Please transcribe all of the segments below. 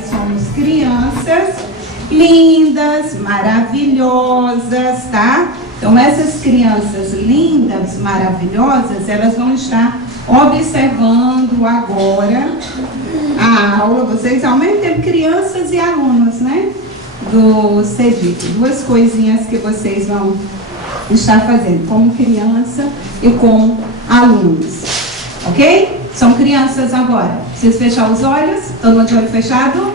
nós somos crianças lindas, maravilhosas, tá? Então essas crianças lindas, maravilhosas, elas vão estar observando agora a aula. Vocês ao mesmo tempo crianças e alunos, né? Do CEDIC. Duas coisinhas que vocês vão estar fazendo, como criança e como alunos. Ok? São crianças agora. Preciso fechar os olhos. Todo mundo de olho fechado?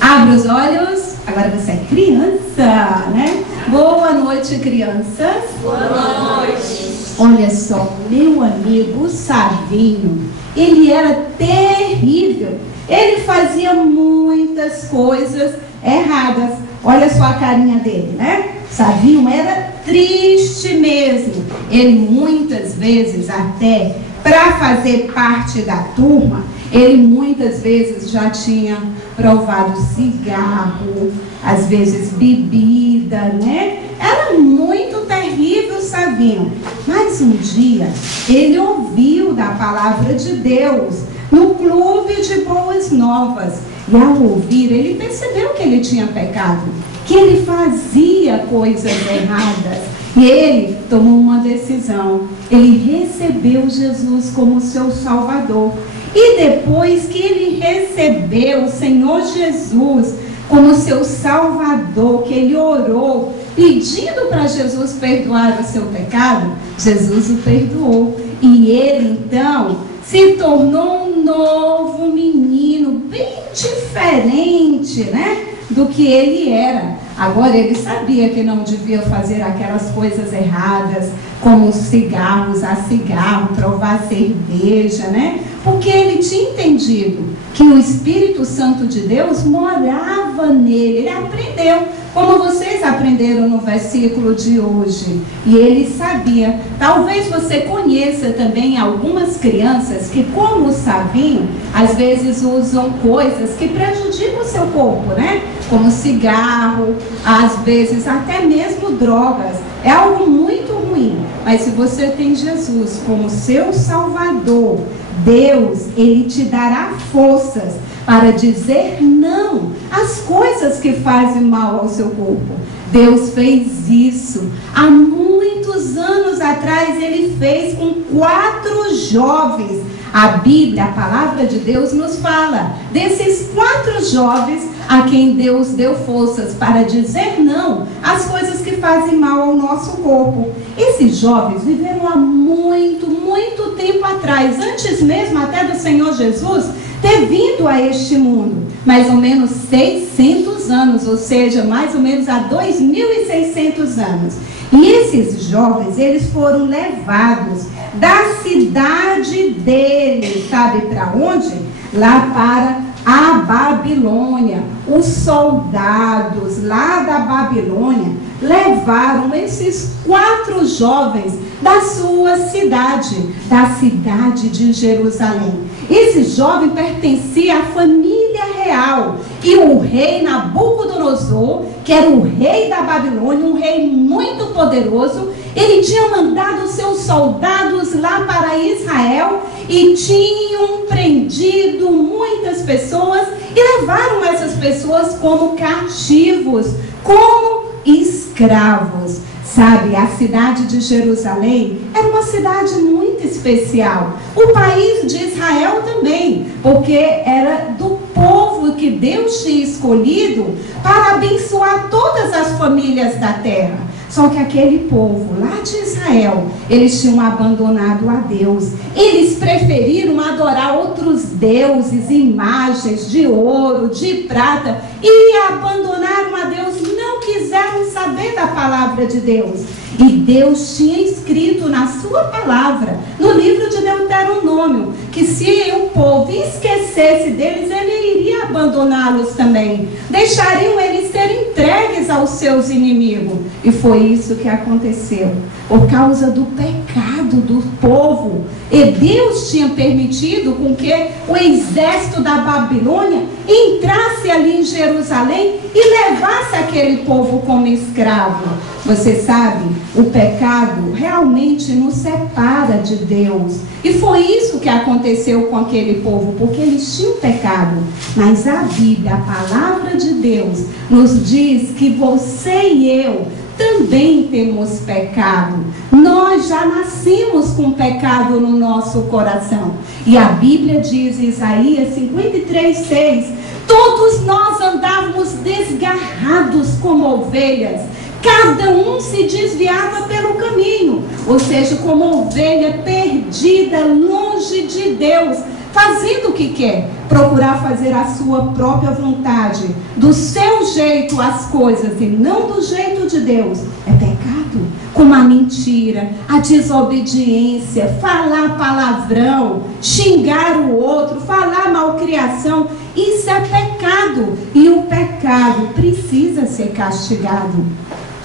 Abre os olhos. Agora você é criança, né? Boa noite, crianças. Boa noite. Olha só, meu amigo Savinho, ele era terrível. Ele fazia muitas coisas erradas. Olha só a carinha dele, né? Savinho era triste mesmo. Ele muitas vezes até, para fazer parte da turma, ele muitas vezes já tinha provado cigarro, às vezes bebida, né? Era muito terrível, Savinho. Mas um dia, ele ouviu da palavra de Deus no clube de Boas Novas. E ao ouvir, ele percebeu que ele tinha pecado, que ele fazia coisas erradas. E ele tomou uma decisão. Ele recebeu Jesus como seu Salvador. E depois que ele recebeu o Senhor Jesus como seu Salvador, que ele orou, pedindo para Jesus perdoar o seu pecado, Jesus o perdoou. E ele então se tornou um novo menino, bem diferente, né, do que ele era. Agora ele sabia que não devia fazer aquelas coisas erradas, como cigarros, a cigarro, provar cerveja, né? Porque ele tinha entendido que o Espírito Santo de Deus morava nele. Ele aprendeu, como vocês aprenderam no versículo de hoje. E ele sabia. Talvez você conheça também algumas crianças que, como o Savinho, às vezes usam coisas que prejudicam o seu corpo, né? Como cigarro, às vezes até mesmo drogas. É algo muito ruim. Mas se você tem Jesus como seu Salvador, Deus, Ele te dará forças para dizer não às coisas que fazem mal ao seu corpo. Deus fez isso há muitos anos atrás. Ele fez com 4 jovens. A Bíblia, a palavra de Deus nos fala desses 4 jovens a quem Deus deu forças para dizer não às coisas que fazem mal ao nosso corpo. Esses jovens viveram há muito, muito tempo atrás, antes mesmo até do Senhor Jesus ter vindo a este mundo. Mais ou menos 600 anos, ou seja, mais ou menos há 2.600 anos. E esses jovens, eles foram levados da cidade deles, sabe para onde? Lá para a Babilônia. Os soldados lá da Babilônia levaram esses 4 jovens da sua cidade, da cidade de Jerusalém. Esse jovem pertencia à família real. E o rei Nabucodonosor, que era o rei da Babilônia, um rei muito poderoso, ele tinha mandado seus soldados lá para Israel e tinham prendido muitas pessoas e levaram essas pessoas como cativos, como escravos. Sabe, a cidade de Jerusalém era uma cidade muito especial. O país de Israel também, porque era do povo que Deus tinha escolhido para abençoar todas as famílias da terra. Só que aquele povo lá de Israel, eles tinham abandonado a Deus. Eles preferiram adorar outros deuses, imagens de ouro, de prata, e abandonaram a Deus, não quiseram saber da palavra de Deus. E Deus tinha escrito na sua palavra, no livro de Deuteronômio, que se o povo esquecesse deles, ele iria abandoná-los também. Deixariam eles serem entregues aos seus inimigos. E foi isso que aconteceu. Por causa do pecado pecado do povo. E Deus tinha permitido com que o exército da Babilônia entrasse ali em Jerusalém e levasse aquele povo como escravo. Você sabe, o pecado realmente nos separa de Deus. E foi isso que aconteceu com aquele povo, porque eles tinham pecado. Mas a Bíblia, a palavra de Deus, nos diz que você e eu também temos pecado. Nós já nascemos com pecado no nosso coração. E a Bíblia diz em Isaías 53:6: todos nós andávamos desgarrados como ovelhas, cada um se desviava pelo caminho, ou seja, como ovelha perdida longe de Deus, fazendo o que quer, procurar fazer a sua própria vontade, do seu jeito as coisas e não do jeito de Deus. É pecado, como a mentira, a desobediência, falar palavrão, xingar o outro, falar malcriação. Isso é pecado, e o pecado precisa ser castigado.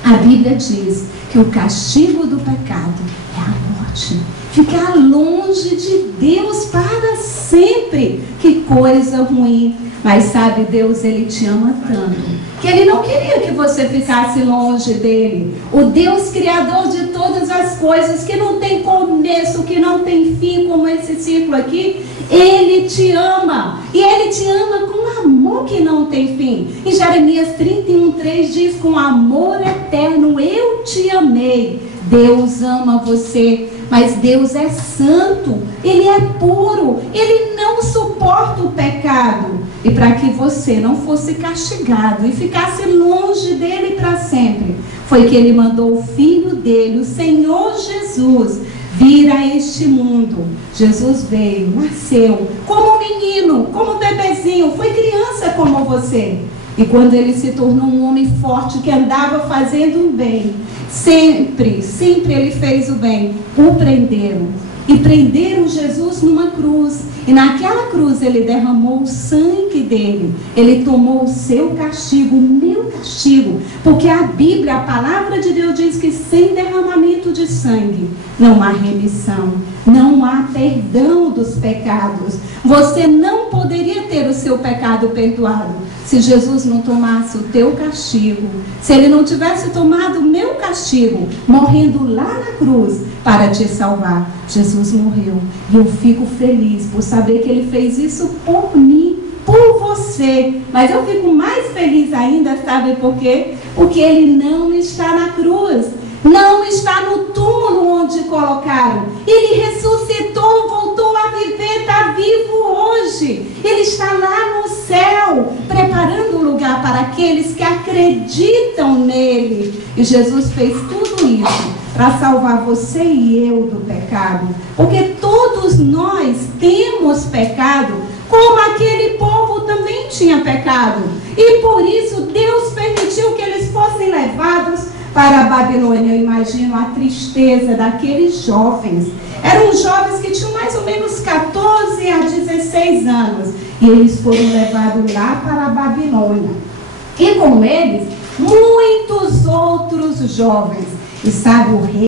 A Bíblia diz que o castigo do pecado é a morte. Ficar longe de Deus para sempre. Que coisa ruim. Mas sabe, Deus, Ele te ama tanto, que Ele não queria que você ficasse longe dEle. O Deus Criador de todas as coisas, que não tem começo, que não tem fim, como esse ciclo aqui, Ele te ama. E Ele te ama com amor que não tem fim. Em Jeremias 31:3 diz: com amor eterno eu te amei. Deus ama você, mas Deus é santo, Ele é puro, Ele não suporta o pecado. E para que você não fosse castigado e ficasse longe dEle para sempre, foi que Ele mandou o Filho dEle, o Senhor Jesus, vir a este mundo. Jesus veio, nasceu como menino, como bebezinho, foi criança como você. E quando Ele se tornou um homem forte que andava fazendo o bem, sempre Ele fez o bem, o prenderam. E prenderam Jesus numa cruz. E naquela cruz Ele derramou o sangue dEle. Ele tomou o seu castigo, o meu castigo. Porque a Bíblia, a palavra de Deus diz que sem derramamento de sangue não há remissão, não há perdão dos pecados. Você não poderia ter o seu pecado perdoado se Jesus não tomasse o teu castigo, se Ele não tivesse tomado o meu castigo, morrendo lá na cruz para te salvar. Jesus morreu, e eu fico feliz por saber que Ele fez isso por mim, por você. Mas eu fico mais feliz ainda, sabe por quê? Porque Ele não está na cruz, não está no túmulo onde colocaram. Ele ressuscitou, voltou a viver, está vivo hoje. Ele está lá no céu, preparando um lugar para aqueles que acreditam nele. E Jesus fez tudo isso para salvar você e eu do pecado. Porque todos nós temos pecado, como aquele povo também tinha pecado. E por isso Deus permitiu que eles fossem levados para a Babilônia. Eu imagino a tristeza daqueles jovens. Eram jovens que tinham mais ou menos 14 a 16 anos. E eles foram levados lá para a Babilônia. E com eles, muitos outros jovens. E sabe, o rei